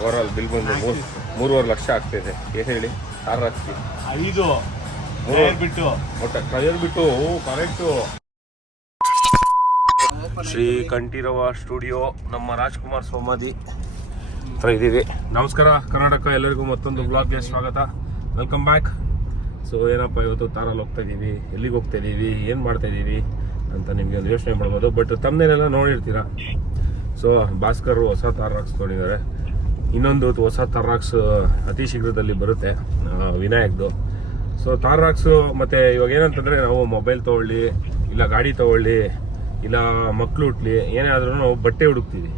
Overall bill ಬಂದು 3.5 ಲಕ್ಷ ಆಗ್ತಾಯಿದೆ. ಏನು ಹೇಳಿ ಕಾರ್ ಹಾಕ್ಸಿ 5 ಬಿಟ್ಟು ಒಟ್ಟು ಟೈರ್ ಬಿಟ್ಟು ಕರೆಕ್ಟು. ಶ್ರೀ ಕಂಠೀರವ ಸ್ಟುಡಿಯೋ ನಮ್ಮ ರಾಜ್ಕುಮಾರ್ ಸಮಾಧಿ ಹತ್ರ ಇದ್ದೀವಿ. ನಮಸ್ಕಾರ ಕರ್ನಾಟಕ, ಎಲ್ಲರಿಗೂ ಮತ್ತೊಂದು ಬ್ಲಾಗ್ಗೆ ಸ್ವಾಗತ. Welcome back. ಸೊ ಏನಪ್ಪ ಇವತ್ತು ತಾರಲ್ಲಿ ಹೋಗ್ತಾ ಇದ್ದೀವಿ, ಎಲ್ಲಿಗೆ ಹೋಗ್ತಾ ಇದ್ದೀವಿ, ಏನು ಮಾಡ್ತಾ ಇದ್ದೀವಿ ಅಂತ ನಿಮಗೆ ಒಂದು ಯೋಚನೆ ಮಾಡ್ಬೋದು. ಬಟ್ ತಮ್ಮನೇನೆಲ್ಲ ನೋಡಿರ್ತೀರ. ಸೊ ಭಾಸ್ಕರ್ ಹೊಸ ತಾರಾಕ್ಸ್ ತೊಗೊಂಡಿದ್ದಾರೆ. ಇನ್ನೊಂದು ಹೊಸ ತಾರಾಕ್ಸ್ ಅತಿ ಶೀಘ್ರದಲ್ಲಿ ಬರುತ್ತೆ, ವಿನಾಯಕ್ದು. ಸೊ ತಾರಾಕ್ಸು ಮತ್ತು ಇವಾಗ ಏನಂತಂದರೆ ನಾವು ಮೊಬೈಲ್ ತೊಗೊಳ್ಳಿ, ಇಲ್ಲ ಗಾಡಿ ತೊಗೊಳ್ಳಿ, ಇಲ್ಲ ಮಕ್ಕಳು ಹುಟ್ಲಿ, ಏನೇ ಆದ್ರೂ ನಾವು ಬಟ್ಟೆ ಹುಡುಕ್ತೀವಿ.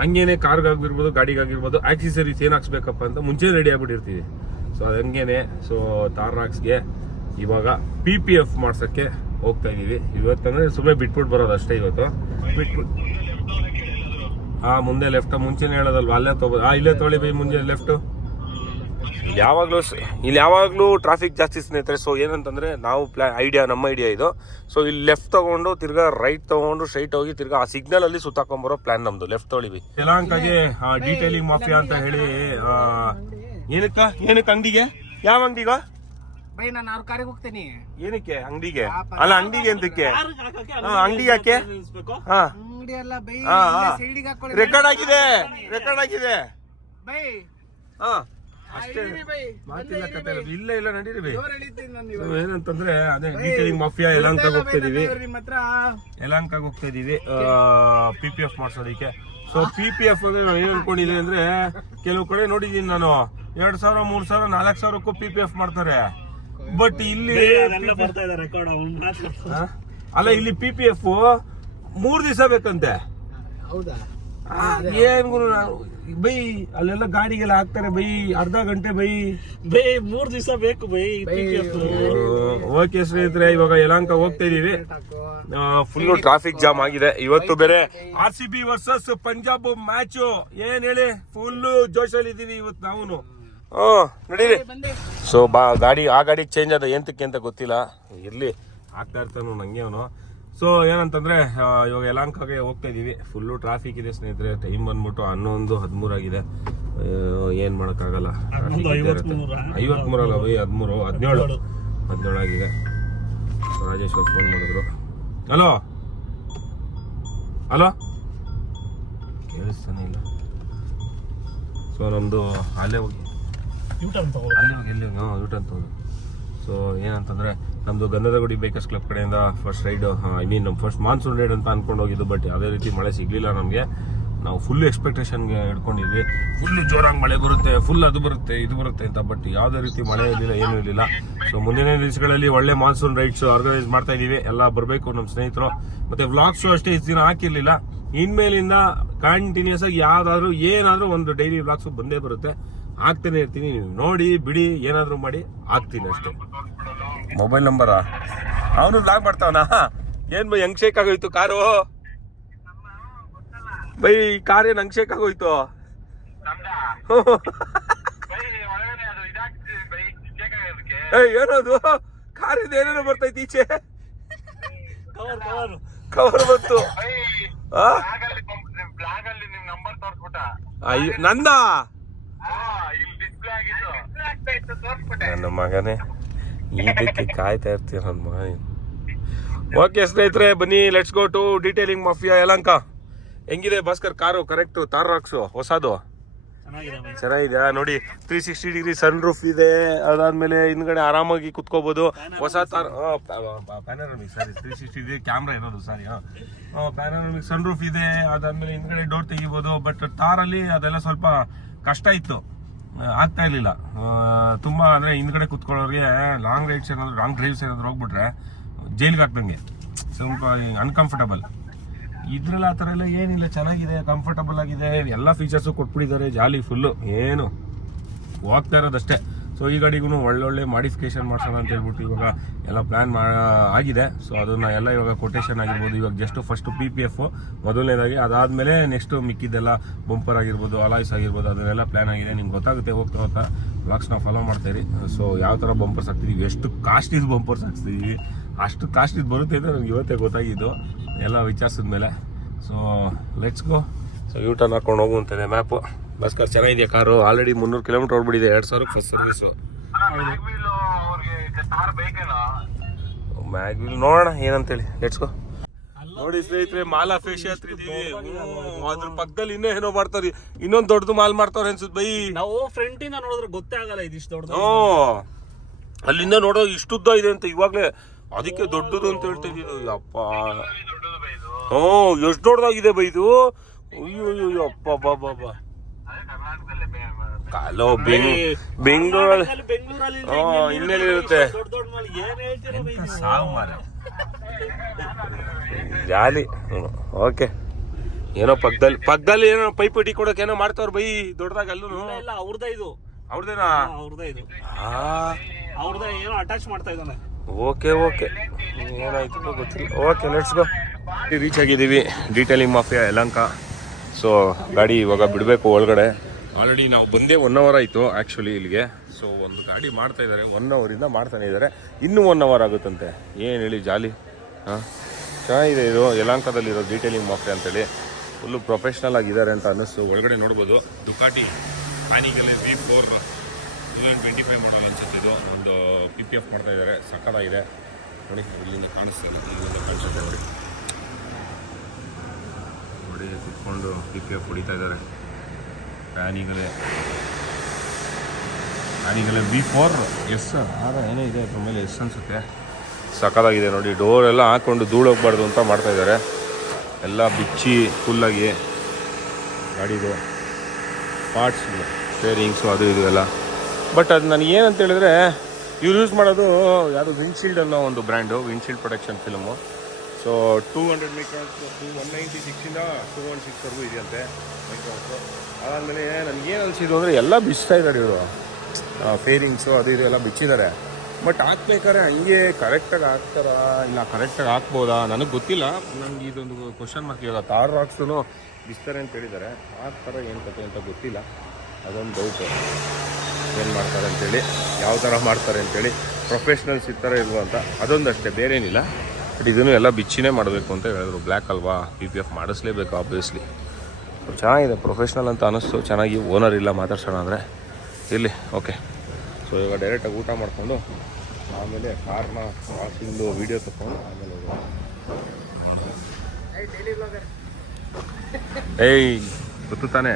ಹಂಗೇನೆ ಕಾರ್ಗಾಗಿರ್ಬೋದು, ಗಾಡಿಗಾಗಿರ್ಬೋದು, ಆಕ್ಸೆಸರೀಸ್ ಏನು ಹಾಕ್ಸ್ಬೇಕಪ್ಪ ಅಂತ ಮುಂಚೆ ರೆಡಿ ಆಗಿಬಿಟ್ಟಿರ್ತೀವಿ. ಸೊ ಅದು ಹಂಗೇನೆ. ಸೊ ತಾರಾಕ್ಸ್ಗೆ ಇವಾಗ PPF ಮಾಡ್ಸೋಕ್ಕೆ ಹೋಗ್ತಾ ಇದ್ದೀವಿ. ಇವತ್ತಂದರೆ ಸುಮ್ಮನೆ ಬಿಟ್ಬಿಟ್ಟು ಬರೋದು ಅಷ್ಟೇ. ಇವತ್ತು ಬಿಟ್ಬಿಟ್ಟು ಮುಂದೆ ಲೆಫ್ಟ್, ಮುಂಚೆನೇ ಹೇಳೋದಲ್ವ, ಅಲ್ಲೇ ತೊಗೋಬೋದು. ಇಲ್ಲೇ ತೊಗೊಳ್ಳಿ ಬೈ, ಮುಂಚೆ ಲೆಫ್ಟು. ಇಲ್ಲಿ ಯಾವಾಗಲೂ ಟ್ರಾಫಿಕ್ ಜಾಸ್ತಿ ಸ್ನೇಹಿತರೆ. ಸೊ ಏನಂತಂದರೆ ನಾವು ನಮ್ಮ ಐಡಿಯಾ ಇದು. ಸೊ ಇಲ್ಲಿ ಲೆಫ್ಟ್ ತೊಗೊಂಡು ತಿರ್ಗಾ ರೈಟ್ ತೊಗೊಂಡು ಸ್ಟ್ರೈಟ್ ಹೋಗಿ ತಿರ್ಗಾ ಆ ಸಿಗ್ನಲಲ್ಲಿ ಸುತ್ತಾಕೊಂಬರೋ ಪ್ಲಾನ್ ನಮ್ಮದು. ಲೆಫ್ಟ್ ತೊಗೊಳ್ಳಿ. ಯಲಹಂಕಗೆ ಡೀಟೇಲಿಂಗ್ ಮಾಫಿಯಾ ಅಂತ ಹೇಳಿ ಏನಕ್ಕೆ ಅಂಗಡಿಗೆ? ಯಾವ ಅಂಗಡಿಗ ಬೈ? ನಾನು ಅವ್ರ ಕಾರಿಗೆ ಹೋಗ್ತೇನೆ. ಏನಕ್ಕೆ ಅಂಗಡಿಗೆ? ಅಲ್ಲ ಅಂಗಡಿಗೆ ಅಂತಕ್ಕೆ ಅಂಗಡಿಗೆ ಯಾಕೆ? ಅಂಗಡಿ ಅಲ್ಲ ಬೈ, ಸೈಡಿಗೆ ಹಾಕೊಳ್ಳಿ. ರೆಕಾರ್ಡ್ ಆಗಿದೆ ಬೈ. ಅಷ್ಟೇ, ಮಾತಿಲ್ಲ ಕತೆ ಇಲ್ಲ. ಇಲ್ಲ ನಡೀರಿ ಬೈ. ಏನಂತಂದ್ರೆ ಅದೇ ಡೀಟೇಲಿಂಗ್ ಮಾಫಿಯಾ ಯಲಹಂಕಗೆ ಹೋಗ್ತಾ ಇದೀವಿ. PPF ಮಾಡ್ಸೋದಕ್ಕೆ. ಸೊ PPF ಅಂದ್ರೆ ನಾವು ಏನ್ ಅನ್ಕೊಂಡಿದೀವಿ ಅಂದ್ರೆ, ಕೆಲವು ಕಡೆ ನೋಡಿದೀನಿ ನಾನು 2,000, 3,000, 4,000ಕ್ಕೂ PPF ಮಾಡ್ತಾರೆ. ಬಟ್ ಇಲ್ಲಿ ಅಲ್ಲ, ಇಲ್ಲಿ PPF 3 ದಿವಸ ಬೇಕಂತೆ. ಹೌದಾ? ಏನ್ ಗುರು ಬೈ, ಅಲ್ಲೆಲ್ಲ ಗಾಡಿಗೆಲ್ಲ ಹಾಕ್ತಾರೆ ಬೈ, ಅರ್ಧ ಗಂಟೆ ಬೈ 3 ದಿವಸ ಬೇಕು ಬೈ. ಓಕೆ ಸ್ನೇಹಿತರೆ, ಇವಾಗ ಯಲಹಂಕ ಹೋಗ್ತಾ ಇದೀವಿ. ಫುಲ್ ಟ್ರಾಫಿಕ್ ಜಾಮ್ ಆಗಿದೆ. ಇವತ್ತು ಬೇರೆ RCB ವರ್ಸಸ್ ಪಂಜಾಬ್ ಮ್ಯಾಚ್. ಏನ್ ಹೇಳಿ, ಫುಲ್ ಜೋಶಲ್ಲಿ ಇದೀವಿ ಇವತ್ತು ನಾವು. ನಡೀರಿ. ಸೊ ಆ ಗಾಡಿಗೆ ಚೇಂಜ್ ಆದ ಎಂತಕ್ಕೆ ಅಂತ ಗೊತ್ತಿಲ್ಲ, ಇರ್ಲಿ ಆಗ್ತಾ ಇರ್ತಾನು ನಂಗೆ ಅವನು. ಸೊ ಏನಂತಂದ್ರೆ ಇವಾಗ ಯಲಹಂಕಗೆ ಹೋಗ್ತಾ ಇದೀವಿ. ಫುಲ್ಲು ಟ್ರಾಫಿಕ್ ಇದೆ ಸ್ನೇಹಿತರೆ. ಟೈಮ್ ಬಂದ್ಬಿಟ್ಟು 11:13 ಆಗಿದೆ. ಏನ್ ಮಾಡಕ್ಕಾಗಲ್ಲ, 53 ಅಲ್ಲ ಬೈ, 17 ಆಗಿದೆ. ರಾಜೇಶ್ವರ್ ಫೋನ್ ಮಾಡಿದ್ರು. ಹಲೋ ಕೇಳಿಸ್ತಾನೆ ಇಲ್ಲ. ಸೊ ನಮ್ದು ಅಲ್ಲೇ ಹೋಗಿ ಯೂಟರ್ನ್ ತಗೊಂಡು. ಸೊ ಏನಂತಂದ್ರೆ ನಮ್ದು ಗಂಧದಗುಡಿ ಬೇಕರ್ಸ್ ಕ್ಲಬ್ ಕಡೆಯಿಂದ ಫಸ್ಟ್ ರೈಡ್, ನಮ್ಮ ಫಸ್ಟ್ ಮಾನ್ಸೂನ್ ರೈಡ್ ಅಂತ ಅನ್ಕೊಂಡು ಹೋಗಿದ್ದು. ಬಟ್ ಯಾವುದೇ ರೀತಿ ಮಳೆ ಸಿಗ್ಲಿಲ್ಲ ನಮಗೆ. ನಾವು ಫುಲ್ ಎಕ್ಸ್ಪೆಕ್ಟೇಷನ್ಗೆ ಇಟ್ಕೊಂಡಿದ್ವಿ, ಫುಲ್ ಜೋರಾಗಿ ಮಳೆ ಬರುತ್ತೆ, ಫುಲ್ ಅದು ಬರುತ್ತೆ ಇದು ಬರುತ್ತೆ ಅಂತ. ಬಟ್ ಯಾವುದೇ ರೀತಿ ಮಳೆ ಇರಲಿಲ್ಲ, ಏನೂ ಇರಲಿಲ್ಲ. ಸೊ ಮುಂದಿನ ದಿವಸಗಳಲ್ಲಿ ಒಳ್ಳೆ ಮಾನ್ಸೂನ್ ರೈಡ್ಸ್ ಆರ್ಗನೈಸ್ ಮಾಡ್ತಾ ಇದೀವಿ. ಎಲ್ಲ ಬರಬೇಕು ನಮ್ಮ ಸ್ನೇಹಿತರು. ಮತ್ತೆ ವ್ಲಾಗ್ಸು ಅಷ್ಟೇ ಇಷ್ಟು ದಿನ ಹಾಕಿರ್ಲಿಲ್ಲ. ಇನ್ಮೇಲಿಂದ ಕಂಟಿನ್ಯೂಸ್ ಆಗಿ ಯಾವ್ದಾದ್ರು ಏನಾದ್ರೂ ಒಂದು ಡೈಲಿ ವ್ಲಾಗ್ಸು ಬಂದೇ ಬರುತ್ತೆ. ಆಗ್ತಾನೆ ಇರ್ತೀನಿ, ನೀವು ನೋಡಿ ಬಿಡಿ, ಏನಾದ್ರು ಮಾಡಿ ಹಾಕ್ತೀನಿ ಅಷ್ಟೇ. ಮೊಬೈಲ್ ನಂಬರ ಅವನು ಬ್ಲಾಗ್ ಮಾಡ್ತಾವನ. ಏನ್ ಬೈ, ಹೆಂಗ್ ಶೇಕ್ ಆಗೋಯ್ತು ಕಾರು ಬೈ? ಕಾರ್ ಏನ್ ಹಂಗ್ ಶೇಕ್ ಆಗೋಯ್ತು? ಏನದು ಕಾರಿಂದ ಏನೇನೋ ಬರ್ತೈತಿ ಈಚೆ. ಕವರ್ ಬಂತು. ಅಯ್ಯೋ ನಂದ ನನ್ನ ಮಗನೇ, ಇದಕ್ಕೆ ಕಾಯ್ತಾ ಇರ್ತೀರ ನನ್ನ ಮಗ. ಓಕೆ ಸ್ನೇಹಿತರೆ, ಬನ್ನಿ, let's go to detailing mafia Yelahanka. ಹೆಂಗಿದೆ ಭಾಸ್ಕರ್ ಕಾರು? ಕರೆಕ್ಟ್ ತಾರಾಕ್ಸು ಹೊಸದು ಚೆನ್ನಾಗಿದೆ ನೋಡಿ. 360 ಡಿಗ್ರಿ ಸನ್ ರೂಫ್ ಇದೆ. ಅದಾದ್ಮೇಲೆ ಹಿಂದ್ಗಡೆ ಆರಾಮಾಗಿ ಕುತ್ಕೋಬಹುದು. ಹೊಸ ಪ್ಯಾನೋರಮಿಕ್, ಸಾರಿ 360 ಡಿಗ್ರಿ ಕ್ಯಾಮ್ರಾ ಇರೋದು, ಸಾರಿ ಪ್ಯಾನೋರಮಿಕ್ ಸನ್ ರೂಫ್ ಇದೆ. ಅದಾದ್ಮೇಲೆ ಹಿಂದ್ಗಡೆ ಡೋರ್ ತೆಗಿಬಹುದು. ಬಟ್ ತಾರಲ್ಲಿ ಅದೆಲ್ಲ ಸ್ವಲ್ಪ ಕಷ್ಟ ಇತ್ತು, ಆಗ್ತಾ ಇರ್ಲಿಲ್ಲ ತುಂಬಾ. ಅಂದ್ರೆ ಹಿಂದ್ಗಡೆ ಕುತ್ಕೊಳ್ಳೋರಿಗೆ ಲಾಂಗ್ ರೈಡ್ಸ್ ಏನಾದ್ರು, ಲಾಂಗ್ ಡ್ರೈವ್ಸ್ ಏನಾದ್ರು ಹೋಗ್ಬಿಟ್ರೆ ಜೈಲ್ಗೆ ಹಾಕ್ದಂಗೆ, ಸ್ವಲ್ಪ ಅನ್ಕಂಫರ್ಟಬಲ್. ಇದ್ರಲ್ಲಿ ಆ ಥರ ಎಲ್ಲ ಏನಿಲ್ಲ, ಚೆನ್ನಾಗಿದೆ, ಕಂಫರ್ಟಬಲ್ ಆಗಿದೆ, ಎಲ್ಲ ಫೀಚರ್ಸು ಕೊಟ್ಬಿಟ್ಟಿದ್ದಾರೆ. ಜಾಲಿ ಫುಲ್ಲು, ಏನು ಹೋಗ್ತಾ ಇರೋದಷ್ಟೇ. ಸೊ ಈ ಗಾಡಿಗೂ ಒಳ್ಳೊಳ್ಳೆ ಮಾಡಿಫಿಕೇಶನ್ ಮಾಡ್ಸೋಣ ಅಂತ ಹೇಳ್ಬಿಟ್ಟು ಇವಾಗ ಎಲ್ಲ ಪ್ಲಾನ್ ಆಗಿದೆ. ಸೊ ಅದನ್ನ ಎಲ್ಲ ಇವಾಗ ಕೊಟೇಶನ್ ಆಗಿರ್ಬೋದು. ಇವಾಗ ಜಸ್ಟ್ ಫಸ್ಟ್ PPF ಮೊದಲನೇದಾಗಿ, ಅದಾದ್ಮೇಲೆ ನೆಕ್ಸ್ಟ್ ಮಿಕ್ಕಿದ್ದೆಲ್ಲ ಬಂಪರ್ ಆಗಿರ್ಬೋದು, ಅಲಾಯ್ಸ್ ಆಗಿರ್ಬೋದು, ಅದನ್ನೆಲ್ಲ ಪ್ಲಾನ್ ಆಗಿದೆ. ನಿಮ್ಗೆ ಗೊತ್ತಾಗುತ್ತೆ ಹೋಗ್ತಾ ವ್ಲಾಗ್ಸ್ನ ಫಾಲೋ ಮಾಡ್ತಾಯಿರಿ. ಸೊ ಯಾವ ಥರ ಬಂಪರ್ಸ್ ಹಾಕ್ತಿದೀವಿ, ಎಷ್ಟು ಕಾಸ್ಟ್ಲಿದು ಬಂಪರ್ಸ್ ಹಾಕ್ತಿದೀವಿ, ಅಷ್ಟು ಕಾಸ್ಟ್ಲಿದು ಬರುತ್ತೆ ಅಂತ ನನಗೆ ಇವತ್ತೇ ಗೊತ್ತಾಗಿದ್ದು ಎಲ್ಲ ವಿಚಾರಿಸಿದ ಮೇಲೆ. So let's go. So U turn ಹಾಕೊಂಡು ಹೋಗುವಂತಿದೆ ಮ್ಯಾಪು. ಭಾಸ್ಕರ್ ಚೆನ್ನಾಗಿದೆಯಾ ಕಾರು? ಆಲ್ರೆಡಿ 300 ಕಿಲೋಮೀಟರ್ ಓಡ್ಬಿಟ್ಟಿದೆ, 2000 ಫಸ್ಟ್ ಸರ್ವಿಸು. ಮ್ಯಾಗ್ವಿಲ್ ನೋಡೋಣ ಏನಂತೇಳಿ, ಲೆಟ್ಸ್ ಗೋ. ನೋಡಿ ಸ್ನೇಹಿತರೆ, ಮಾಲ್ ಆಫ್ ಏಷ್ಯಾ ಹತ್ರ ಇದೀವಿ. ಅದ್ರ ಪಕ್ಕದಲ್ಲಿ ಇನ್ನೂ ಏನೋ ಮಾಡ್ತಾರೆ, ಇನ್ನೊಂದು ದೊಡ್ಡದು ಮಾಲ್ ಮಾಡ್ತಾವ್ರೆ ಅನ್ಸುತ್ತೆ ಬೈ. ನಾವು ಫ್ರಂಟ್ ಇಂದ ನೋಡಿದ್ರೆ ಗೊತ್ತೇ ಆಗಲ್ಲ ಇದಿಷ್ಟು ದೊಡ್ಡದು. ಅಲ್ಲಿಂದ ನೋಡೋ ಇಷ್ಟುದ್ದ ಇದೆ ಅಂತ ಇವಾಗ್ಲೇ, ಅದಕ್ಕೆ ದೊಡ್ಡದು ಅಂತ ಹೇಳ್ತಾ ಇದೀವಿ. ಅಪ್ಪ ಎಷ್ಟು ದೊಡ್ಡದಾಗಿದೆ ಬೈ ಇದು. ಅಯ್ಯೋ ಅಪ್ಪ ಬಾಬಾ. ಕಾಲೋ ಬೆಂಗಳೂರಲ್ಲಿ ಇನ್ನೆಲ್ಲಿ ಇರುತ್ತೆ ಸಾವು ಮಾರ ಜಾಲಿ. ಓಕೆ, ಏನೋ ಪಕ್ಕದಲ್ಲಿ ಏನೋ ಪೈಪೋಟಿ ಕೊಡೋಕೆ ಏನೋ ಮಾಡ್ತಾವ್ರ ಬೈ ದೊಡ್ಡದಾಗ. ಅಲ್ಲೂ ಅವ್ರದೇ ಇದು, ಅವ್ರದೇನಾ? ಅವ್ರದೇ ಇದು, ಅವ್ರದೇ ಏನೋ ಅಟ್ಯಾಚ್ ಮಾಡ್ತಾ ಇದ್ದಾನೆ. ಓಕೆ ಏನಾಯ್ತು ಗೊತ್ತಿಲ್ಲ. Okay, let's go. ರೀಚ್ ಆಗಿದ್ದೀವಿ ಡೀಟೇಲಿಂಗ್ ಮಾಫಿಯಾ ಯಲಹಂಕ. ಸೊ ಗಾಡಿ ಇವಾಗ ಬಿಡಬೇಕು ಒಳಗಡೆ. ಆಲ್ರೆಡಿ ನಾವು ಬಂದೇ 1 ಅವರ್ ಆಯಿತು ಆ್ಯಕ್ಚುಲಿ ಇಲ್ಲಿಗೆ. ಸೊ ಒಂದು ಗಾಡಿ ಮಾಡ್ತಾ ಇದ್ದಾರೆ, 1 ಅವರಿಂದ ಮಾಡ್ತಾನೆ ಇದ್ದಾರೆ. ಇನ್ನೂ 1 ಅವರ್ ಆಗುತ್ತಂತೆ. ಏನು ಹೇಳಿ, ಜಾಲಿ. ಹಾಂ, ಚೆನ್ನಾಗಿದೆ ಇದು ಯಲಹಂಕದಲ್ಲಿರೋ ಡೀಟೇಲಿಂಗ್ ಮಾಫಿಯಾ ಅಂತೇಳಿ. ಫುಲ್ಲು ಪ್ರೊಫೆಷ್ನಲ್ ಆಗಿದ್ದಾರೆ ಅಂತ ಅನ್ನಿಸ್ತು. ಒಳಗಡೆ ನೋಡ್ಬೋದು. ದುಕಾಟಿ ಪ್ಯಾನಿಗಲ್ಲಿ V4 2025 ಮಾಡಲ್ ಅನ್ಸುತ್ತೆ ಇದು. ಒಂದು PPF ಮಾಡ್ತಾ ಇದ್ದಾರೆ, ಸಕ್ಕತ್ತಾಗಿದೆ ನೋಡಿ. ಇಲ್ಲಿಂದ ಕಾಣಿಸ್ತಾರೆ, ಇಲ್ಲಿಂದ ಕಾಣಿಸುತ್ತೆ ನೋಡಿ. ನೋಡಿ ಕುತ್ಕೊಂಡು PPF ಹೊಡಿತಾ ಇದ್ದಾರೆ. ಪ್ಯಾನಿಗಲ್ಲೇ V4 ಎಸ್ ಏನೋ ಇದೆ ಅದ್ರ ಮೇಲೆ, ಎಸ್ ಅನ್ಸುತ್ತೆ. ಸಕ್ಕತ್ತಾಗಿದೆ ನೋಡಿ. ಡೋರ್ ಎಲ್ಲ ಹಾಕ್ಕೊಂಡು ಧೂಳು ಹೋಗ್ಬಾರ್ದು ಅಂತ ಮಾಡ್ತಾ ಇದ್ದಾರೆ. ಎಲ್ಲ ಬಿಚ್ಚಿ ಫುಲ್ಲಾಗಿ ಗಾಡಿದು ಪಾರ್ಟ್ಸ್, ಸ್ಟೇರಿಂಗ್ಸು ಅದು ಇದು ಎಲ್ಲ. ಬಟ್ ಅದು ನನಗೆ ಏನಂತ ಹೇಳಿದ್ರೆ, ಇವ್ರು ಯೂಸ್ ಮಾಡೋದು ಯಾವುದು ವಿಂಡ್ಶೀಲ್ಡ್ ಅನ್ನೋ ಒಂದು brand, windshield protection film. So 200 microns, 196ಇಂದ 216ವರೆಗೂ ಇದೆಯಂತೆ ಮೈಕ್ರಾನ್ಸು. ಅದಾದಮೇಲೆ ನನಗೇನು ಅನಿಸಿದ್ದು ಅಂದರೆ ಎಲ್ಲ ಬಿಚ್ತಾ ಇದ್ದಾರೆ ಇವರು. ಫೇರಿಂಗ್ಸು ಅದು ಇದು ಎಲ್ಲ ಬಿಚ್ಚಿದ್ದಾರೆ. ಬಟ್ ಹಾಕ್ಬೇಕಾದ್ರೆ ಹಂಗೆ ಕರೆಕ್ಟಾಗಿ ಹಾಕ್ತಾರಾ ಇಲ್ಲ ಕರೆಕ್ಟಾಗಿ ಹಾಕ್ಬೋದಾ ನನಗೆ ಗೊತ್ತಿಲ್ಲ. ನನಗೆ ಇದೊಂದು ಕ್ವಶನ್ ಮಾರ್ಕ್. ಇವಾಗ ತಾರ್ ರಾಕ್ಸೂ ಬಿಸ್ತಾರೆ ಅಂತ ಹೇಳಿದ್ದಾರೆ. ಹಾಕ್ತಾರ ಏನು ಕತೆ ಅಂತ ಗೊತ್ತಿಲ್ಲ. ಅದೊಂದು ಡೌಟು, ಏನು ಮಾಡ್ತಾರೆ ಅಂತೇಳಿ, ಯಾವ ಥರ ಮಾಡ್ತಾರೆ ಅಂತೇಳಿ, ಪ್ರೊಫೆಷ್ನಲ್ಸ್ ಇರ್ತಾರೆ ಇಲ್ವ ಅಂತ. ಅದೊಂದಷ್ಟೇ, ಬೇರೆ ಏನಿಲ್ಲ. ಬಟ್ ಇದನ್ನು ಎಲ್ಲ ಬಿಚ್ಚಿನೇ ಮಾಡಬೇಕು ಅಂತ ಹೇಳಿದ್ರು. ಬ್ಲ್ಯಾಕ್ ಅಲ್ವಾ, PPF ಮಾಡಿಸ್ಲೇಬೇಕು ಆಬ್ವಿಯಸ್ಲಿ. ಚೆನ್ನಾಗಿದೆ, ಪ್ರೊಫೆಷ್ನಲ್ ಅಂತ ಅನ್ನಿಸ್ತು. ಚೆನ್ನಾಗಿ ಓನರ್ ಇಲ್ಲ, ಮಾತಾಡ್ಸೋಣ ಅಂದರೆ ಇಲ್ಲಿ. ಓಕೆ, ಸೊ ಇವಾಗ ಡೈರೆಕ್ಟಾಗಿ ಊಟ ಮಾಡಿಕೊಂಡು ಆಮೇಲೆ ಕಾರ್ನ ವಾಷಿಂಗ್ದು ವೀಡಿಯೋ ತಗೊಂಡು ಆಮೇಲೆ ಏಯ್ ಗೊತ್ತು ತಾನೇ.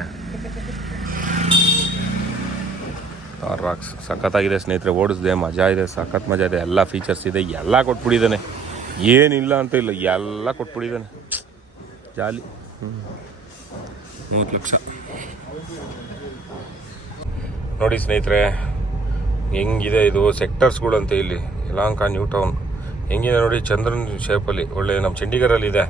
ತಾರ್ ರಾಕ್ಸ್ ಸಖತ್ತಾಗಿದೆ ಸ್ನೇಹಿತರೆ. ಓಡಿಸಿದೆ, ಮಜಾ ಇದೆ, ಸಖತ್ ಮಜಾ ಇದೆ. ಎಲ್ಲ ಫೀಚರ್ಸ್ ಇದೆ, ಎಲ್ಲ ಕೊಟ್ಬಿಟ್ಟಿದ್ದಾನೆ. ಏನಿಲ್ಲ ಅಂತ ಇಲ್ಲ, ಎಲ್ಲ ಕೊಟ್ಬಿಟ್ಟಿದ್ದಾನೆ. ಜಾಲಿ. 30 ಲಕ್ಷ ನೋಡಿ ಸ್ನೇಹಿತರೆ, ಹೆಂಗಿದೆ ಇದು ಸೆಕ್ಟರ್ಸ್ಗಳಂತೆ ಇಲ್ಲಿ ಯಲಹಂಕ ನ್ಯೂ ಟೌನ್. ಹೆಂಗಿದೆ ನೋಡಿ, ಚಂದ್ರನ್ ಶೇಪಲ್ಲಿ, ಒಳ್ಳೆ ನಮ್ಮ ಚಂಡೀಗಢಲ್ಲಿದೆ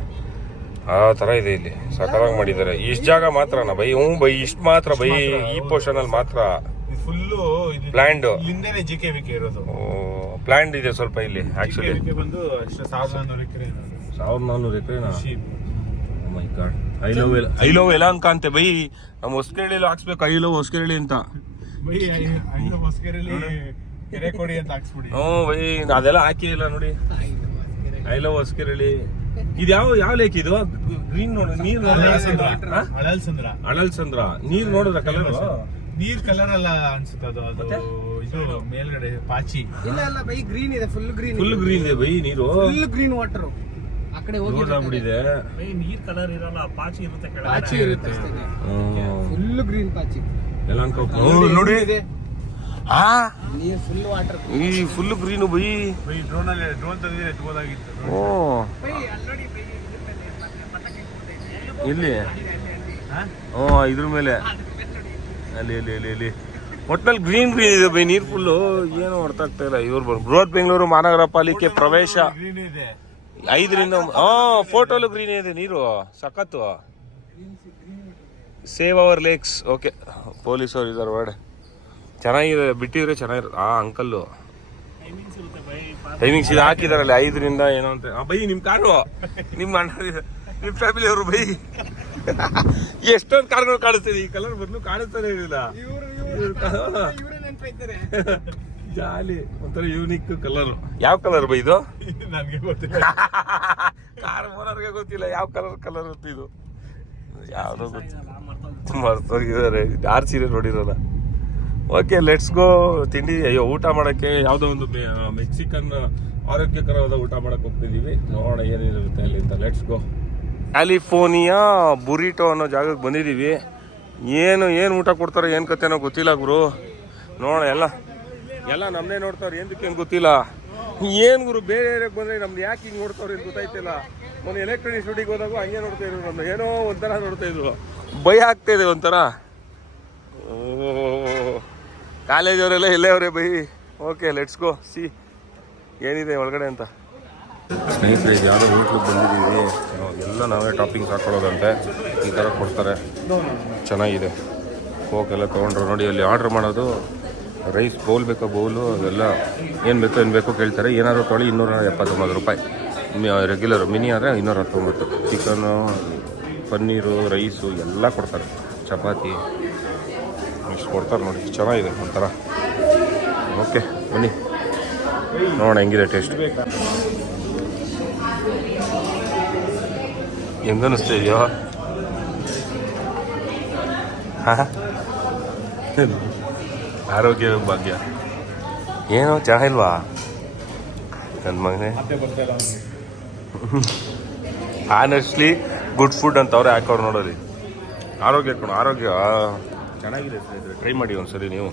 ಆ ಥರ ಇದೆ ಇಲ್ಲಿ. ಸಖತ್ತಾಗಿ ಮಾಡಿದ್ದಾರೆ. ಇಷ್ಟು ಜಾಗ ಮಾತ್ರನಾ ಬೈ? ಬೈ ಇಷ್ಟು ಮಾತ್ರ ಬೈ, ಈ ಪೋರ್ಷನಲ್ಲಿ ಮಾತ್ರ ಫುಲ್ಲು ಪ್ಲ್ಯಾಂಡ್ JKVK ಇರೋದು. ಪ್ಲ್ಯಾಂಡ್ ಇದೆ ಸ್ವಲ್ಪ ಇಲ್ಲಿ. ಆ್ಯಕ್ಚುಲಿ ಬಂದು 1400 ಎಕರೆ. 1400 ಎಕರೆನಾ? ಮೈ ಗಾಡ್. ಐ ಲವ್ ಯಲಹಂಕ ಅಂತೆ ಬೈ. ನಮ್ಮ ಹೊಸಕೆರೆಯಲ್ಲಿ ಹಾಕ್ಸ್ಬೇಕು, ಐ ಲವ್ ಹೊಸಕೆರೆಯಲ್ಲಿ ಅಂತ. ಕೆರೆ ಕೊಡಿ ಅಂತ ಹಾಕ್ಸ್ಬಿಡಿ. ಹ್ಞೂ ಬೈ, ಅದೆಲ್ಲ ಹಾಕಿಲ್ಲ ನೋಡಿ. ಐ ಲವ್ ಹೊಸಕೆರೆಯಲ್ಲಿ. ಇದು ಯಾವ ಲೇಕ್ ಇದು? ಗ್ರೀನ್ ನೋಡಿ, ನೀರು ಅಳಲ್ಸಂದ್ರ. ನೀರು ನೋಡಿದ್ರ ಕಲರ್? ನೀರ್ ಕಲರ್ ಅಲ್ಲ ಅನ್ಸುತ್ತೆ ಅದು ಇದು ಮೇಲ್ಗಡೆ ಪಾಚಿ. ಇಲ್ಲ ಬೈ, ಗ್ರೀನ್ ಇದೆ, ಫುಲ್ ಗ್ರೀನ್ ಇದೆ ಬೈ ನೀರು. Full green water. ಆ ಕಡೆ ಹೋಗಿಬಿಟ್ಟಿದೆ. ನೀರ್ ಕಲರ್ ಇರಲ್ಲ, ಪಾಚಿ ಇರುತ್ತೆ, ಪಾಚಿ ಇರುತ್ತೆ. ಫುಲ್ ಗ್ರೀನ್ ಪಾಚಿ ಯಲಹಂಕ ನೋಡಿ. ಹಾ, ನೀರ್ ಫುಲ್ ವಾಟರ್, ಈ ಫುಲ್ ಗ್ರೀನು ಬೈ. ಡ್ರೋನ್ ತೆಗೆದ್ರೆ ಎತ್ಬೋದಾಗಿತ್ತು. ಓ ಇಲ್ಲಿ ಇದ್ರ ಮೇಲೆ ಅಲ್ಲಿ ಒಟ್ನಲ್ಲಿ ಗ್ರೀನ್ ಇದೆ ಬೈ. ನೀರು ಫುಲ್ಲು ಏನು ಅರ್ಥ ಆಗ್ತಾ ಇಲ್ಲ. ಇವ್ರು ಬೃಹತ್ ಬೆಂಗಳೂರು ಮಹಾನಗರ ಪಾಲಿಕೆ ಪ್ರವೇಶ 5ರಿಂದ ಫೋಟೋಲು ಗ್ರೀನ್ ಇದೆ ನೀರು. ಸಖತ್ತು. Save hour lakes. ಓಕೆ, ಪೊಲೀಸವ್ರು ಇದ್ದಾರೆ ಹೊರಗಡೆ. ಚೆನ್ನಾಗಿದೆ, ಬಿಟ್ಟಿದ್ರೆ ಚೆನ್ನಾಗಿರುತ್ತೆ. ಅಂಕಲ್ಲು ಟೈಮಿಂಗ್ಸ್ ಇದು ಹಾಕಿದಾರಲ್ಲ 5ರಿಂದ ಏನೋ ಅಂತ. ಬೈ ನಿಮ್ಮ ಕಾರು, ನಿಮ್ಮ ಅಣ್ಣ, ನಿಮ್ಮ ಫ್ಯಾಮಿಲಿ ಅವರು ಬೈ. ಎಷ್ಟೊಂದು ಕಾರ್ಗಳು ಕಾಣಿಸ್ತಿದೆ. ಈ ಕಲರ್ ಬದಲು ಕಾಣಿಸ್ತಾನೆ ಇರಲಿಲ್ಲ. ಜಾಲಿ, ಒಂಥರ ಯೂನಿಕ್ ಕಲರ್. ಯಾವ ಕಲರ್ ಬೈ ಇದು? ನನಗೆ ಗೊತ್ತಿಲ್ಲ, ಕಾರ್ ಓನರ್ಗೆ ಗೊತ್ತಿಲ್ಲ ಯಾವ ಕಲರ್ ಇದು. ಯಾವ್ದೋ ಗೊತ್ತಿಲ್ಲ. ಮರ್ತೋಗಿದ್ದಾರೆ, ಯಾರು ಸೀರಿಯಲ್ ನೋಡಿರಲ್ಲ. Okay, let's go. ತಿಂಡಿ ಅಯ್ಯೋ ಊಟ ಮಾಡೋಕ್ಕೆ ಯಾವುದೋ ಒಂದು ಮೆಕ್ಸಿಕನ್ ಆರೋಗ್ಯಕರವಾದ ಊಟ ಮಾಡಕ್ಕೆ ಹೋಗ್ತಿದ್ದೀವಿ. ನೋಡೋಣ ಏನಿರುತ್ತೆ ಅಲ್ಲಿ ಅಂತ. Let's go. ಕ್ಯಾಲಿಫೋರ್ನಿಯಾ ಬುರಿಟೋ ಅನ್ನೋ ಜಾಗಕ್ಕೆ ಬಂದಿದ್ದೀವಿ. ಏನು ಊಟ ಕೊಡ್ತಾರೆ, ಏನು ಕತೆನೋ ಗೊತ್ತಿಲ್ಲ ಗುರು. ನೋಡೋಣ, ಎಲ್ಲ ನಮ್ಮನ್ನೇ ನೋಡ್ತಾರೆ, ಏನಕ್ಕೆ ಏನು ಗೊತ್ತಿಲ್ಲ. ಏನು ಗುರು, ಬೇರೆ ಏರಿಯಾಗೆ ಬಂದರೆ ನಮ್ದು ಯಾಕೆ ಹಿಂಗೆ ನೋಡ್ತಾವ್ರೆ ಏನು ಗೊತ್ತಾಯ್ತಿಲ್ಲ. ಒಂದು ಎಲೆಕ್ಟ್ರಾನಿಕ್ ಸ್ಟುಡಿಯೋಗೆ ಹೋದಾಗ ಹಂಗೆ ನೋಡ್ತಾ ಇದ್ರು, ನಮ್ದು ಏನೋ ಒಂಥರ ನೋಡ್ತಾ ಇದ್ರು, ಭಯ ಆಗ್ತಾಯಿದೆ ಒಂಥರ. ಕಾಲೇಜವರೆಲ್ಲ ಇಲ್ಲೇ ಅವರೇ by. Okay, let's go C ಏನಿದೆ ಒಳಗಡೆ ಅಂತ. ಸ್ನೇಹಿತರೆ, ಯಾವುದೋ ಹೋಟ್ಲಿಗೆ ಬಂದಿದ್ದೀವಿ. ಎಲ್ಲ ನಾವೇ ಟಾಪಿಂಗ್ಸ್ ಹಾಕೊಳ್ಳೋದಂತೆ, ಈ ಥರ ಕೊಡ್ತಾರೆ, ಚೆನ್ನಾಗಿದೆ. ಕೋಕೆಲ್ಲ ತೊಗೊಂಡ್ರು ನೋಡಿ. ಅಲ್ಲಿ ಆರ್ಡ್ರ್ ಮಾಡೋದು ರೈಸ್ ಬೌಲ್ ಬೇಕೋ ಬೌಲು, ಅವೆಲ್ಲ ಏನು ಬೇಕೋ ಕೇಳ್ತಾರೆ. ಏನಾದರೂ ತೊಳಿ 279 ರೂಪಾಯಿ. ರೆಗ್ಯುಲರು ಮಿನಿ ಆದರೆ 219. ಚಿಕನು, ಪನ್ನೀರು, ರೈಸು ಎಲ್ಲ ಕೊಡ್ತಾರೆ, ಚಪಾತಿ ಇಷ್ಟು ಕೊಡ್ತಾರೆ ನೋಡಿ. ಚೆನ್ನಾಗಿದೆ ಒಂಥರ. ಓಕೆ ಬನ್ನಿ ನೋಡೋಣ ಹೆಂಗಿದೆ ಟೇಸ್ಟ್. ಹೆಂಗನ್ನಿಸ್ತಾ ಇದೆಯೋ? ಹಾಂ, ಆರೋಗ್ಯ ಭಾಗ್ಯ. ಏನೋ ಚಹಾ ಇಲ್ವಾ ನನ್ನ ಮಗನೇ? ಆನೆಸ್ಟ್ಲಿ ಗುಡ್ ಫುಡ್ ಅಂತ ಅವ್ರೆ ಹಾಕೋರು ನೋಡೋರಿ. ಆರೋಗ್ಯ ಕಣೋ, ಆರೋಗ್ಯ ಚೆನ್ನಾಗಿದೆ ಸ್ನೇಹಿತರೆ, ಟ್ರೈ ಮಾಡಿ ಒಂದ್ಸರಿ ನೀವು.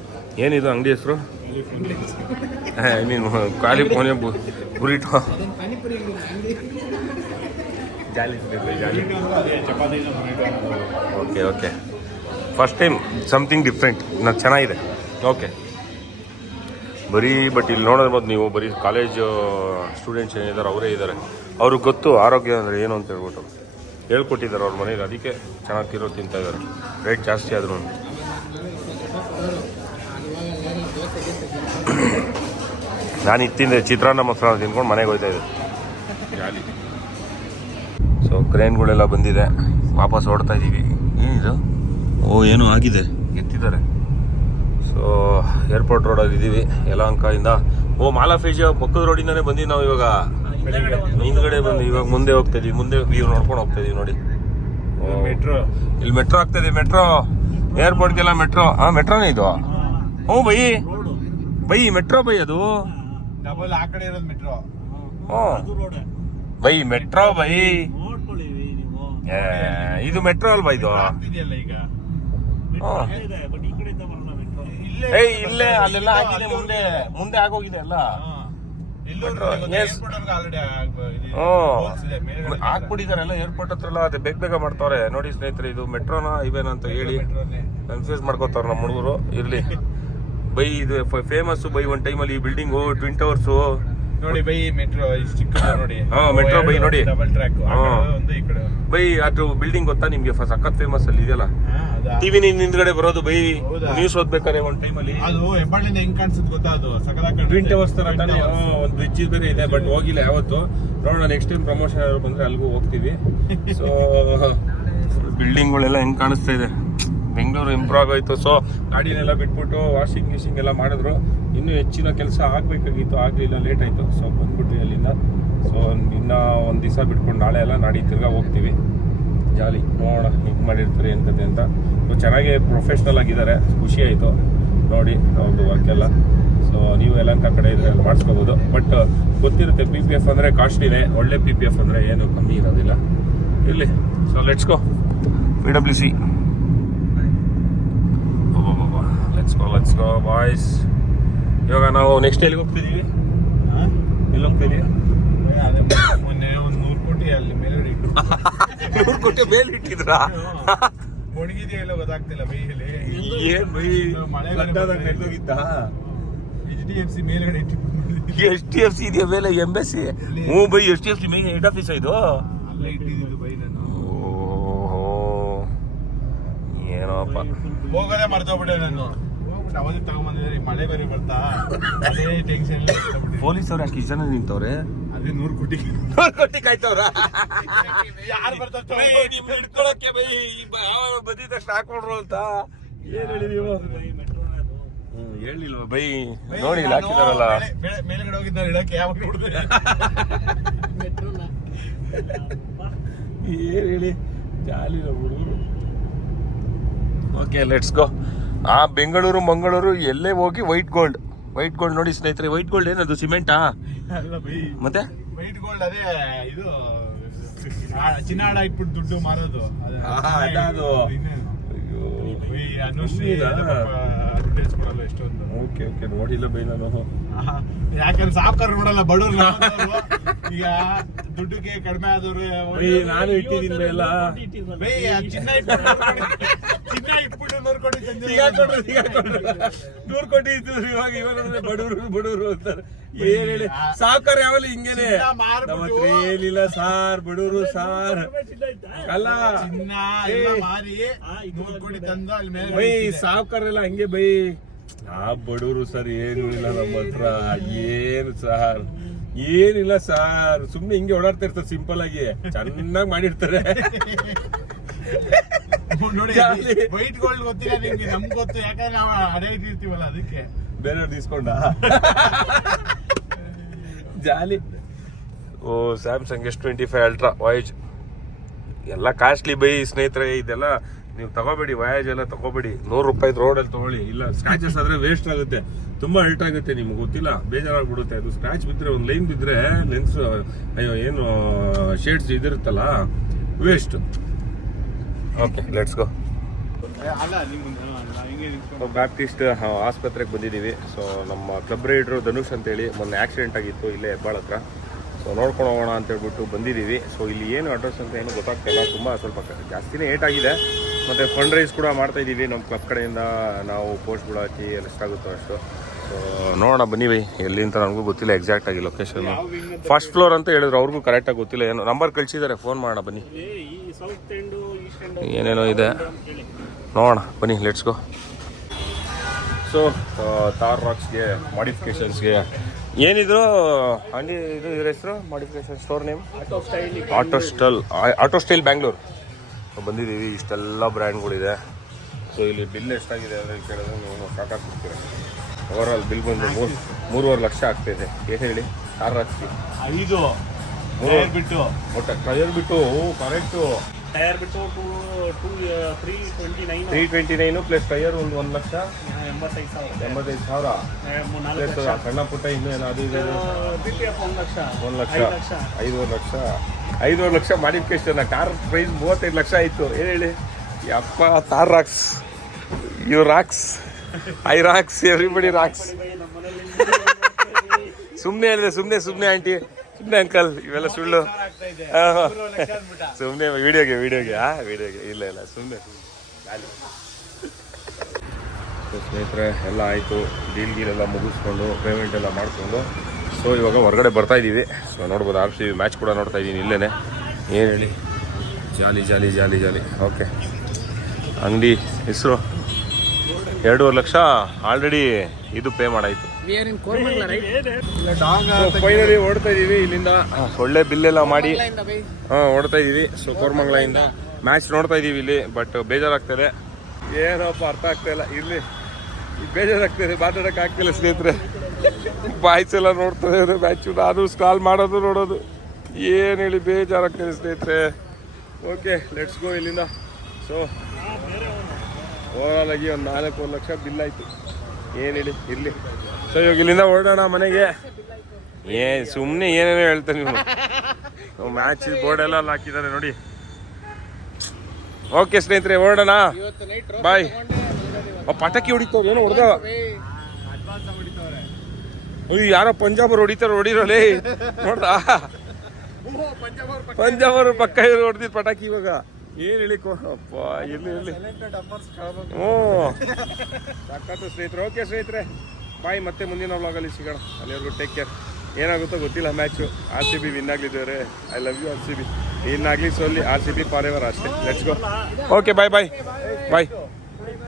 ಏನಿದು ಅಂಗಡಿ ಹೆಸರು? I mean California burrito. Jolly. Okay, first time something different. ನಾನು ಚೆನ್ನಾಗಿದೆ. ಓಕೆ, ಬಟ್ ಇಲ್ಲಿ ನೋಡೋದು ನೀವು ಬರೀ ಕಾಲೇಜ್ ಸ್ಟೂಡೆಂಟ್ಸ್ ಏನಿದ್ದಾರೆ ಅವರೇ ಇದ್ದಾರೆ. ಅವ್ರಿಗೆ ಗೊತ್ತು ಆರೋಗ್ಯ ಅಂದರೆ ಏನು ಅಂತ ಹೇಳ್ಬಿಟ್ಟು ಹೇಳ್ಕೊಟ್ಟಿದ್ದಾರೆ ಅವ್ರ ಮನೇಲಿ. ಅದಕ್ಕೆ ಚೆನ್ನಾಗಿ ತಿಂತಾ ಇದ್ದಾರೆ. ರೇಟ್ ಜಾಸ್ತಿ ಆದ್ರೂ. ನಾನು ಇತ್ತಿಂದೆ ಚಿತ್ರಾನ್ನ ಮೊಸರನ್ನ ತಿನ್ಕೊಂಡು ಮನೆಗೆ ಹೋಗ್ತಾ ಇದ್ದೆ. ಜಾಲಿ. ಸೊ ಕ್ರೇನ್ಗಳೆಲ್ಲ ಬಂದಿದೆ, ವಾಪಸ್ ಓಡ್ತಾ ಇದ್ದೀವಿ. ಏನಿದು? ಏನೋ ಆಗಿದೆ, ಎತ್ತಿದ್ದಾರೆ. ಸೊ ಏರ್ಪೋರ್ಟ್ ರೋಡಲ್ಲಿ ಇದ್ದೀವಿ, ಯಲಹಂಕದಿಂದ. ಮಾಲಾಫೇಜಿಯಾ ಪಕ್ಕದ ರೋಡಿಂದಾನೇ ಬಂದಿದ್ದು ನಾವು. ಇವಾಗ ಹಿಂದ್ಗಡೆ ಬಂದು ಇವಾಗ ಮುಂದೆ ಹೋಗ್ತಾ ಇದೀವಿ. ಮುಂದೆ ವ್ಯೂ ನೋಡ್ಕೊಂಡು ಹೋಗ್ತಾ ಇದೀವಿ ನೋಡಿ. ಮೆಟ್ರೋ, ಇಲ್ಲಿ ಮೆಟ್ರೋ ಆಗ್ತಾ ಇದೆ. Metro ಏರ್ಪೋರ್ಟ್ಗೆಲ್ಲ metro. ಮೆಟ್ರೋನೇ ಇದು? By metro by. ಅದು ಡಬಲ್ ಆ ಕಡೆ ಇರೋದು ಮೆಟ್ರೋ. By metro by. ಇದು ಮೆಟ್ರೋ ಅಲ್ವಾ ಇದು? ಇದೆಯಲ್ಲ ಈಗ. ಇಲ್ಲೇ ಅಲ್ಲೆಲ್ಲ ಆಗಿದೆ, ಮುಂದೆ ಆಗೋಗಿದೆ ಅಲ್ಲ. ಹಾಕ್ಬಿಟ್ಟಿದ್ದಾರೆ ಎಲ್ಲ ಏರ್ಪೋರ್ಟ್ ಹತ್ರ ಎಲ್ಲ. ಅದೇ ಬೇಗ ಮಾಡ್ತಾವ್ರೆ ನೋಡಿ ಸ್ನೇಹಿತರೆ. ಇದು ಮೆಟ್ರೋನಾ ಇವೇನಾ ಅಂತ ಹೇಳಿ ಕನ್ಫ್ಯೂಸ್ ಮಾಡ್ಕೋತಾರ ನಮ್ಮ ಹುಡುಗರು. ಇರ್ಲಿ ಬೈ, ಇದು ಫೇಮಸ್ ಬೈ. ಒಂದು ಟೈಮಲ್ಲಿ ಈ ಬಿಲ್ಡಿಂಗು ಟ್ವಿನ್ ಟವರ್ಸು ನೋಡಿ ಬೈ. ಮೆಟ್ರೋ ನೋಡಿ. ಮೆಟ್ರೋ ಬೈ ನೋಡಿ. ಡಬಲ್ ಟ್ರ್ಯಾಕ್ ಒಂದು ಈ ಕಡೆ ಬೈ. ಅದು ಬಿಲ್ಡಿಂಗ್ ಗೊತ್ತಾ ನಿಮ್ಗೆ? ಸಖತ್ ಫೇಮಸ್ ಅಲ್ಲಿ ಇದೆಯಲ್ಲ, ಟಿವಿ ಹಿಂದ್ಗಡೆ ಬರೋದು ಬೈ. ನ್ಯೂಸ್ ಓದ್ಬೇಕಾರೆ ಒಂದು ಟೈಮಲ್ಲಿ ಅದು ಹೆಬ್ಬಾಳಿಂದ ಹೆಂಗ್ ಕಾಣಿಸುತ್ತೆ ಗೊತ್ತಾ? ಅದು ಸಕಲಾಗಿ ಟ್ವಿನ್ ಟವರ್ಸ್ ತರ ಒಂದು ಬ್ರಿಡ್ಜ್ ಬೇರೆ ಇದೆ, ಬಟ್ ಹೋಗಿಲ್ಲ ಯಾವತ್ತು. ನೋಡೋಣ ನೆಕ್ಸ್ಟ್ ಟೈಮ್ ಪ್ರಮೋಷನ್ ಯಾರು ಬಂದ್ರೆ ಅಲ್ಲಿಗೂ ಹೋಗ್ತೀವಿ. ಸೊ ಬಿಲ್ಡಿಂಗ್ಗಳೆಲ್ಲ ಹೆಂಗ್ ಕಾಣಿಸ್ತಾ ಇದೆ. ಬೆಂಗಳೂರು ಇಂಪ್ರೂವ್ ಆಗೋಯ್ತು. ಸೊ ಗಾಡಿನೆಲ್ಲ ಬಿಟ್ಬಿಟ್ಟು ವಾಷಿಂಗ್ ಗಿಶಿಂಗ್ ಎಲ್ಲ ಮಾಡಿದ್ರು. ಇನ್ನೂ ಹೆಚ್ಚಿನ ಕೆಲಸ ಆಗಬೇಕಾಗಿತ್ತು, ಆಗಲಿಲ್ಲ, ಲೇಟ್ ಆಯಿತು. ಸೊ ಬಂದ್ಬಿಟ್ವಿ ಅಲ್ಲಿಂದ. ಸೊ ಇನ್ನೂ ಒಂದು ದಿವಸ ಬಿಟ್ಕೊಂಡು ನಾಳೆ ಎಲ್ಲ ನಾಡಿ ತಿರ್ಗಾ ಹೋಗ್ತೀವಿ. ಜಾಲಿ. ನೋಡೋಣ ಹಿಂಗೆ ಮಾಡಿರ್ತಾರೆ ಏನು ಕತೆ ಅಂತ. ಸೊ ಚೆನ್ನಾಗಿ ಪ್ರೊಫೆಷ್ನಲ್ ಆಗಿದ್ದಾರೆ, ಖುಷಿ ಆಯಿತು ನೋಡಿ ಅವ್ರದ್ದು ವರ್ಕೆಲ್ಲ. ಸೊ ನೀವು ಯಲಹಂಕ ಕಡೆ ಇದ್ರೆ ಅಲ್ಲಿ ಮಾಡಿಸ್ಕೋಬೋದು. ಬಟ್ ಗೊತ್ತಿರುತ್ತೆ PPF ಅಂದರೆ ಕಾಸ್ಟ್ಲಿನೇ. ಒಳ್ಳೆ PPF ಅಂದರೆ ಏನು ಕಮ್ಮಿ ಇರೋದಿಲ್ಲ. ಇರಲಿ. So let's go PWC. Let's go boys. ಇವಾಗ ನಾವು ನೆಕ್ಸ್ಟ್ ಎಲ್ಲಿಗೆ ಹೋಗ್ತಿದ್ದೀವಿ? ಎಲ್ಲಿ ಹೋಗ್ತಿದ್ದೀವಿ? ಮೊನ್ನೆ ಒಂದು 100 ಕೋಟಿ ಅಲ್ಲಿ ಮೇಲ್ಗಡೆ ಇಟ್ಟು 100 ಕೋಟಿ ಮೇಲೆ ಇಟ್ಟಿದ್ರಾ? ಒಣಗಿದೆಯಾ ಇಲ್ಲ ಗೊತ್ತಾಗ್ತಿಲ್ಲ ಬೈಯಲ್ಲಿ. ಏನ್ ಬೈ ಮಳೆ ನೆಟ್ಟೋಗಿದ್ದ? HDFC ಮೇಲ್ಗಡೆ ಇಟ್ಟು. HDFC ಇದೆಯಾ ಮೇಲೆ? ಎಂಬಸಿ? ಬೈ HDFC ಮೇಲೆ ಹೆಡ್ ಆಫೀಸ್ ಇದು. ಅಲ್ಲೇ ಇಟ್ಟಿದ್ದು ಬೈ ನಾನು. ಏನೋಪ್ಪ ಹೋಗೋದೇ ಮರ್ತೋಗ್ಬಿಟ್ಟೆ ನಾನು. ಹೋಗ್ಬಿಟ್ಟು ಅವಧಿ ತಗೊಂಬಂದಿದ್ರೆ ಮಳೆ ಬೇರೆ ಬರ್ತಾ ಅದೇ ಟೆನ್ಷನ್. ಪೊಲೀಸವ್ರು ಯಾಕೆ ಇಷ್ಟು ಜನ ನಿಂತವ್ರೆ? ಅದೇ 100 ಕೋಟಿ ಕಾಯ್ತವ್ರ. ಯಾರು ಬರ್ತಾರೆ ಹಿಡ್ಕೊಳಕ್ಕೆ ಬೈ ಬದಿದ ತಕ್ಷಣ ಹಾಕೊಂಡ್ರು ಅಂತ ಏನ್ ಹೇಳಿ ನೀವು? ಹೇಳಿಲ್ವ ಬೈ? ನೋಡಿ ಹಾಕಿದಾರಲ್ಲ. ಮೇಲ್ಗಡೆ ಹೋಗಿದ್ದಾರೆ ಇಡಕ್ಕೆ ಯಾವಾಗ ನೋಡಿದ್ರೆ ಏನ್ ಹೇಳಿ ಜಾಲಿ ಹುಡುಗರು. ಓಕೆ ಲೆಟ್ಸ್ ಗೋ. ಆ ಬೆಂಗಳೂರು ಮಂಗಳೂರು ಎಲ್ಲೇ ಹೋಗಿ ವೈಟ್ ಗೋಲ್ಡ್ ನೋಡಿ ಸ್ನೇಹಿತರೆ. ವೈಟ್ ಗೋಲ್ಡ್ ಏನದು ಸಿಮೆಂಟಾ ಅಲ್ಲ ಬೈ, ಮತ್ತೆ ವೈಟ್ ಗೋಲ್ಡ್ ಅದೇ ಇದು ಚಿನ್ನಾಡ ಇಟ್ಬಿಟ್ಟು ದುಡ್ಡು ಮಾರೋದು ಅದು. ಅಡ್ವರ್ಟೈಸ್ ಮಾಡಲ್ಲ ಎಷ್ಟೊಂದು. ಓಕೆ ನೋಡಿಲ್ಲ ಬೈ ನಾನು. ಯಾಕಂದ್ರೆ ಸಾವುಕಾರ ನೋಡಲ್ಲ, ಬಡವ್ರು ಈಗ ದುಡ್ಡಿಗೆ ಕಡಿಮೆ ಆದವ್ರು ನಾನು ಇಟ್ಟಿದ್ದೀನಿ ಎಲ್ಲ. ಚಿನ್ನ ಇಟ್ಬಿಟ್ಟು 100 ಕೋಟಿ ತಂದೆ 100 ಕೋಟಿ ಇತ್ತು. ಇವಾಗ ಬಡವರು ಅಂತಾರೆ. ಏನ್ ಹೇಳಿ ಸಾವುಕಾರ ಯಾವಲ್ಲ ಹಿಂಗೇನೆ. ನಮ್ಮ ಹತ್ರ ಏನಿಲ್ಲ ಸಾರ್, ಬಡವರು ಸಾರ್ ಅಲ್ಲ. ಚಿನ್ನ ಮಾರಿ 100 ಕೋಟಿ ತಂದು ಅಲ್ಲಿ ಮೇಲೆ ಬೈ ಸಾವುಕಾರೆಲ್ಲ ಹಂಗೆ ಬೈ. ಬಡವರು ಸರ್ ಏನು ಇಲ್ಲ ನಮ್ಮ ಹತ್ರ. ಏನು ಸಾರ್ ಏನಿಲ್ಲ ಸಾರ್, ಸುಮ್ನೆ ಹಿಂಗೆ ಓಡಾಡ್ತಾ ಇರ್ತಾರೆ ಸಿಂಪಲ್ ಆಗಿ. ಚೆನ್ನಾಗಿ ಮಾಡಿರ್ತಾರೆ. ನೋಡಿ ವೈಟ್ ಗೋಲ್ಡ್ ಗೊತ್ತಿಲ್ಲ ನಿಮ್ಗೆ, ನಮ್ಗೆ ಗೊತ್ತು. ಯಾಕಂದ್ರೆ ನಾವು ಅಡೆ ಇಟ್ಟಿರ್ತೀವಲ್ಲ ಅದಕ್ಕೆ. ಬೇರೆಯವ್ರು తీసుಕೊಂಡ ಜಾಲಿ. ಓ ಸ್ಯಾಮ್ಸಂಗ್ S25 ಅಲ್ಟ್ರಾ ವಾಯೇಜ್ ಎಲ್ಲ ಕಾಸ್ಟ್ಲಿ ಬೈ ಸ್ನೇಹಿತರೆ. ಇದೆಲ್ಲ ನೀವು ತಗೋಬೇಡಿ, ವಾಯೇಜ್ ಎಲ್ಲ ತಗೋಬೇಡಿ. 100 ರೂಪಾಯಿ ರೋಡಲ್ಲಿ ತಗೊಳ್ಳಿ. ಇಲ್ಲ ಸ್ಕ್ರಾಚಸ್ ಆದ್ರೆ ವೇಸ್ಟ್ ಆಗುತ್ತೆ, ತುಂಬಾ ಅಲ್ಟ್ ಆಗುತ್ತೆ. ನಿಮ್ಗೆ ಗೊತ್ತಿಲ್ಲ, ಬೇಜಾರಾಗ್ಬಿಡುತ್ತೆ. ಅದು ಸ್ಕ್ರಾಚ್ ಬಿದ್ರೆ, ಒಂದು ಲೈನ್ ಬಿದ್ರೆ ಲೆನ್ಸ್ ಅಯ್ಯೋ ಏನು ಶೇಡ್ಸ್ ಇದಿರುತ್ತಲ್ಲ, waste. Okay let's go. Baptist ಆಸ್ಪತ್ರೆಗೆ ಬಂದಿದ್ದೀವಿ. ಸೊ ನಮ್ಮ ಕ್ಲಬ್ ರೈಡ್ರು ಧನುಷ್ ಅಂತೇಳಿ ಮೊನ್ನೆ ಆಕ್ಸಿಡೆಂಟ್ ಆಗಿತ್ತು ಇಲ್ಲೇ ಹೆಬ್ಬಾಳ ಹತ್ರ. ಸೊ ನೋಡ್ಕೊಂಡು ಹೋಗೋಣ ಅಂತ ಹೇಳ್ಬಿಟ್ಟು ಬಂದಿದ್ದೀವಿ. ಸೊ ಇಲ್ಲಿ ಏನು ಅಡ್ರೆಸ್ ಅಂತ ಏನು ಗೊತ್ತಾಗ್ತಾಯಿಲ್ಲ, ತುಂಬ ಸ್ವಲ್ಪ ಜಾಸ್ತಿನೇ ಏಟ್ ಆಗಿದೆ. ಮತ್ತು ಫಂಡ್ ರೈಸ್ ಕೂಡ ಮಾಡ್ತಾಯಿದ್ದೀವಿ ನಮ್ಮ ಕ್ಲಬ್ ಕಡೆಯಿಂದ. ನಾವು ಪೋಸ್ಟ್ಗಳು ಹಾಕಿ ಎಷ್ಟಾಗುತ್ತೋ ಅಷ್ಟು. ಸೊ ನೋಡೋಣ ಬನ್ನಿ ಬೈ. ಎಲ್ಲಿ ಅಂತ ನನಗೂ ಗೊತ್ತಿಲ್ಲ ಎಕ್ಸಾಕ್ಟಾಗಿ ಲೊಕೇಶನ್. ಫಸ್ಟ್ ಫ್ಲೋರ್ ಅಂತ ಹೇಳಿದ್ರು, ಅವ್ರಿಗೂ ಕರೆಕ್ಟಾಗಿ ಗೊತ್ತಿಲ್ಲ. ಏನು ನಂಬರ್ ಕಳಿಸಿದ್ದಾರೆ, ಫೋನ್ ಮಾಡೋಣ ಬನ್ನಿ. ಏನೇನೋ ಇದೆ ನೋಡೋಣ ಬನ್ನಿ, ಲೆಟ್ಸ್ ಗೋ. ಸೊ ತಾರ್ ರಾಕ್ಸ್ಗೆ ಮಾಡಿಫಿಕೇಶನ್ಸ್ಗೆ ಏನಿದ್ರು ಅಂಗಡಿ ಇದು ಇದ್ರ ಹೆಸರು modification store name auto style Bangalore. ಬಂದಿದ್ದೀವಿ. ಇಷ್ಟೆಲ್ಲ ಬ್ರ್ಯಾಂಡ್ಗಳಿದೆ. ಸೊ ಇಲ್ಲಿ ಬಿಲ್ ಎಷ್ಟಾಗಿದೆ ಅಂದರೆ ಕೇಳಿದ್ರೆ ನೀವು ಸಾಕಾಗ್ಬಿಡ್ತೀರ. ಓವರ್ ಆಲ್ ಬಿಲ್ ಬಂದು 3.5 ಲಕ್ಷ ಆಗ್ತಾಯಿದೆ. ಏನು ಹೇಳಿ ತಾರ್ ರಾಕ್ಸ್ಗೆ 5 ಬಿಟ್ಟು ಒಟ್ಟು ಟೈರ್ ಬಿಟ್ಟು ಕರೆಕ್ಟು. ಟೈರ್ ಬಿಟ್ಟು 329 ಪ್ಲಸ್ ಟೈರ್ ಒಂದು 1,85,000 ಪ್ಲಸ್ ಸಣ್ಣ ಪುಟ್ಟ ಇನ್ನೂ ಏನೋ ಅದು ಇದೆ 1 lakh 5 lakh modification. Car price 35 lakh ಆಯಿತು. ಏನು ಹೇಳಿ ಯಪ್ಪ. Thar rocks, you rocks, I rocks, everybody rocks. ಸುಮ್ಮನೆ ಹೇಳಿದೆ, ಸುಮ್ಮನೆ ಆಂಟಿ, ಸುಮ್ಮನೆ ಅಂಕಲ್, ಇವೆಲ್ಲ ಸುಳ್ಳು. ಸುಮ್ಮನೆ ವಿಡಿಯೋಗೆ ಇಲ್ಲ ಸುಮ್ಮನೆ. ಸ್ನೇಹಿತರೆ ಎಲ್ಲ ಆಯಿತು, ಡೀಲ್ಗೀಲೆಲ್ಲ ಮುಗಿಸ್ಕೊಂಡು ಪೇಮೆಂಟ್ ಎಲ್ಲ ಮಾಡಿಕೊಂಡು ಸೊ ಇವಾಗ ಹೊರಗಡೆ ಬರ್ತಾ ಇದ್ದೀವಿ. ಸೊ ನೋಡ್ಬೋದು RCB ಮ್ಯಾಚ್ ಕೂಡ ನೋಡ್ತಾ ಇದ್ದೀನಿ ಇಲ್ಲೇ. ಏನು ಹೇಳಿ ಜಾಲಿ. ಓಕೆ ಅಂಗಡಿ ಹೆಸರು 2.5 ಲಕ್ಷ ಆಲ್ರೆಡಿ ಇದು ಪೇ ಮಾಡಾಯಿತು. ಫೈನಲಿ ಓಡ್ತಾ ಇದೀವಿ ಇಲ್ಲಿಂದ. ಒಳ್ಳೆ ಬಿಲ್ಲೆಲ್ಲ ಮಾಡಿ ಓಡ್ತಾ ಇದೀವಿ. ಸೊ ಕೋರ್ಮಂಗ್ಲಿಂದ ಮ್ಯಾಚ್ ನೋಡ್ತಾ ಇದೀವಿ ಇಲ್ಲಿ. ಬಟ್ ಬೇಜಾರಾಗ್ತದೆ, ಏನಪ್ಪ ಅರ್ಥ ಆಗ್ತಾ ಇಲ್ಲ. ಇಲ್ಲಿ ಬೇಜಾರಾಗ್ತದೆ, ಮಾತಾಡೋಕೆ ಆಗ್ತಿಲ್ಲ ಸ್ನೇಹಿತರೆ. ಬಾಯ್ಸ್ ಎಲ್ಲ ನೋಡ್ತಾ ಇದ್ದಾರೆ ಮ್ಯಾಚು, ನಾನು ಸ್ಕಾಲ್ ಮಾಡೋದು ನೋಡೋದು. ಏನು ಹೇಳಿ ಬೇಜಾರಾಗ್ತದೆ ಸ್ನೇಹಿತರೆ. ಓಕೆ ಲೆಟ್ಸ್ ಗೋ ಇಲ್ಲಿಂದ. ಸೊ ಓವರಾಲ್ ಆಗಿ ಒಂದು 4 ಲಕ್ಷ ಬಿಲ್ ಆಯಿತು. ಏನು ಹೇಳಿ ಇರಲಿ. ಸೊ ಇವಾಗ ಇಲ್ಲಿಂದ ಹೊರಡೋಣ ಮನೆಗೆ. ಸುಮ್ಮನೆ ಏನೇನೋ ಹೇಳ್ತಾರೆ ನೀವು. ಮ್ಯಾಚ್ ಬೋರ್ಡ್ ಎಲ್ಲ ಹಾಕಿದ್ದಾರೆ ನೋಡಿ. ಓಕೆ ಸ್ನೇಹಿತರೆ ಹೊರಡೋಣ, ಬಾಯ್. ಪಟಾಕಿ ಹೊಡಿತವ್ರು, ಏನೋ ಹೊಡೆದ. ಯಾರೋ ಪಂಜಾಬ್ ಹೊಡಿರೋಲೇ ನೋಡ್ದ. ಪಂಜಾಬ್ ಪಕ್ಕ ಹೊಡೆದಿದ್ದು ಪಟಾಕಿ. ಇವಾಗ ಏನು ಹೇಳಿ ಅಪ್ಪ, ಇರ್ಲಿ ಹ್ಞೂ ಸಾಕಾಯ್ತು ಸ್ನೇಹಿತರೆ. ಓಕೆ ಸ್ನೇಹಿತರೆ ಬಾಯ್, ಮತ್ತೆ ಮುಂದಿನ ವ್ಲಾಗಲ್ಲಿ ಸಿಗೋಣ. ಅಲ್ಲಿವರೆಗೂ ಟೇಕ್ ಕೇರ್. ಏನಾಗುತ್ತೋ ಗೊತ್ತಿಲ್ಲ ಮ್ಯಾಚು. RCB ವಿನ್ ಆಗಲಿದ್ದಾರೆ. I love you RCB. Win ಆಗಲಿ ಸೋಲಿ RCB ಫಾರ್ ಎವರ್ ಅಷ್ಟೇ. Let's go. Okay bye.